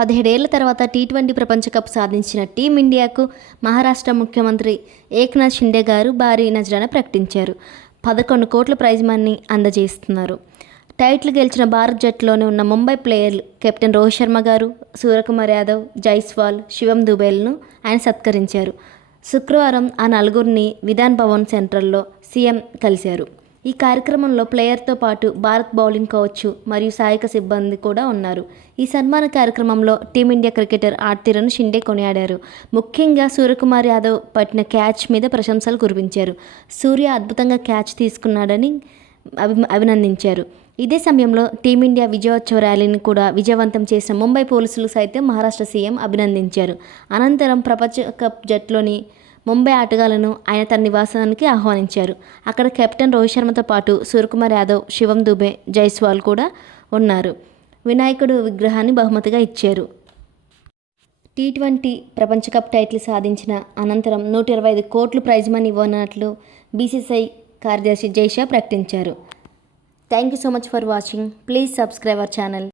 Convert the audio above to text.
పదిహేడేళ్ళ తర్వాత tea twenty ప్రపంచ cup సాధించిన టీమిండియాకు మహారాష్ట్ర ముఖ్యమంత్రి ఏక్నాథ్ షిండే గారు భారీ నజరాన ప్రకటించారు. పదకొండు కోట్ల ప్రైజ్ మనీ అందజేస్తున్నారు. టైటిల్ గెలిచిన భారత్ జట్టులోనే ఉన్న ముంబై ప్లేయర్లు కెప్టెన్ రోహిత్ శర్మ గారు సూర్యకుమార్ యాదవ్ జైస్వాల్ శివం దుబేల్ను ఆయన సత్కరించారు. శుక్రవారం ఆ నలుగురిని విధాన్ భవన్ సెంట్రల్లో సీఎం కలిశారు. ఈ కార్యక్రమంలో ప్లేయర్తో పాటు భారత్ బౌలింగ్ కోచ్ మరియు సహాయక సిబ్బంది కూడా ఉన్నారు. ఈ సన్మాన కార్యక్రమంలో టీమిండియా క్రికెటర్ ఆర్తిరను షిండే కొనియాడారు. ముఖ్యంగా సూర్యకుమార్ యాదవ్ పట్టిన క్యాచ్ మీద ప్రశంసలు కురిపించారు. సూర్య అద్భుతంగా క్యాచ్ తీసుకున్నాడని అభి అభినందించారు. ఇదే సమయంలో టీమిండియా విజయోత్సవ ర్యాలీని కూడా విజయవంతం చేసిన ముంబై పోలీసులు సైతం మహారాష్ట్ర సీఎం అభినందించారు. అనంతరం ప్రపంచ కప్ జట్లోని ముంబై ఆటగాళ్ళను ఆయన తన నివాసానికి ఆహ్వానించారు. అక్కడ కెప్టెన్ రోహిత్ శర్మతో పాటు సూర్యకుమార్ యాదవ్ శివం దుబే జైస్వాల్ కూడా ఉన్నారు. వినాయకుడు విగ్రహాన్ని బహుమతిగా ఇచ్చారు. టీ ట్వంటీ ప్రపంచ కప్ టైటిల్ సాధించిన అనంతరం నూట ఇరవై ఐదు కోట్లు ప్రైజ్ మనీ ఇవ్వనున్నట్లు బీసీసీఐ కార్యదర్శి జైషా ప్రకటించారు. Thank you so much for watching. Please subscribe our channel.